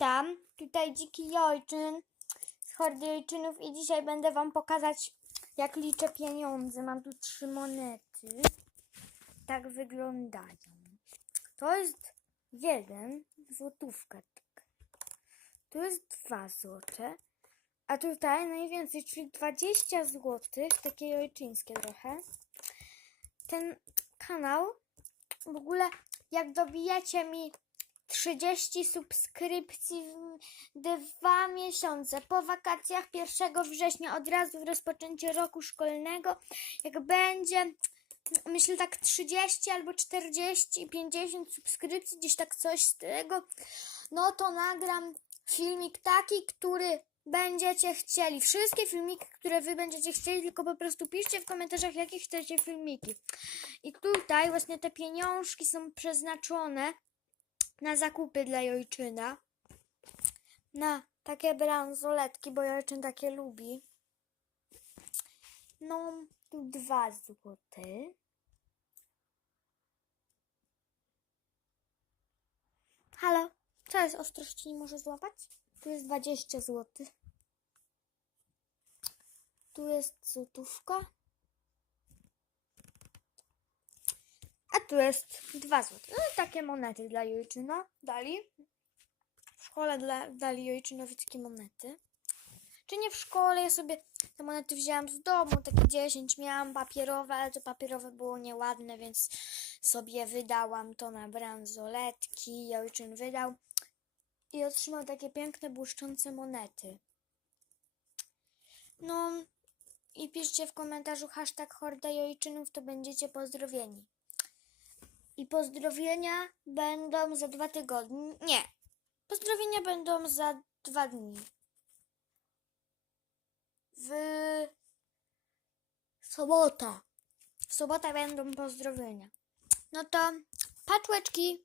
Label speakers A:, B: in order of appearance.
A: Witam, tutaj Dziki Jojczyn z Hordy Jojczynów i dzisiaj będę Wam pokazać jak liczę pieniądze. Mam tu trzy monety. Tak wyglądają. To jest jeden, złotówka. Tak. Tu jest dwa złote. A tutaj najwięcej, czyli 20 złotych, takie jojczyńskie trochę. Ten kanał w ogóle jak dobijecie mi 30 subskrypcji w dwa miesiące po wakacjach 1 września, od razu w rozpoczęcie roku szkolnego, jak będzie, myślę tak 30 albo 40, 50 subskrypcji, gdzieś tak coś z tego, no to nagram filmik taki, który będziecie chcieli. Wszystkie filmiki, które wy będziecie chcieli, tylko po prostu piszcie w komentarzach, jakie chcecie filmiki. I tutaj właśnie te pieniążki są przeznaczone na zakupy dla Jojczyna. Na takie bransoletki, bo Jojczyn takie lubi. No, tu dwa złote. Halo, co jest ostrości nie może złapać? Tu jest 20 zł. Tu jest złotówka. Tu jest 2 zł. No i takie monety dla Jojczyna dali. W szkole dla, dali Jojczynowi takie monety. Czy nie w szkole? Ja sobie te monety wzięłam z domu, takie 10 miałam papierowe, ale to papierowe było nieładne, więc sobie wydałam to na bransoletki. Jojczyn wydał i otrzymał takie piękne, błyszczące monety. No i piszcie w komentarzu hashtag Horda Jojczynów, to będziecie pozdrowieni. I pozdrowienia będą za dwa tygodnie. Nie. Pozdrowienia będą za dwa dni. W sobota. W sobotę będą pozdrowienia. No to patłeczki.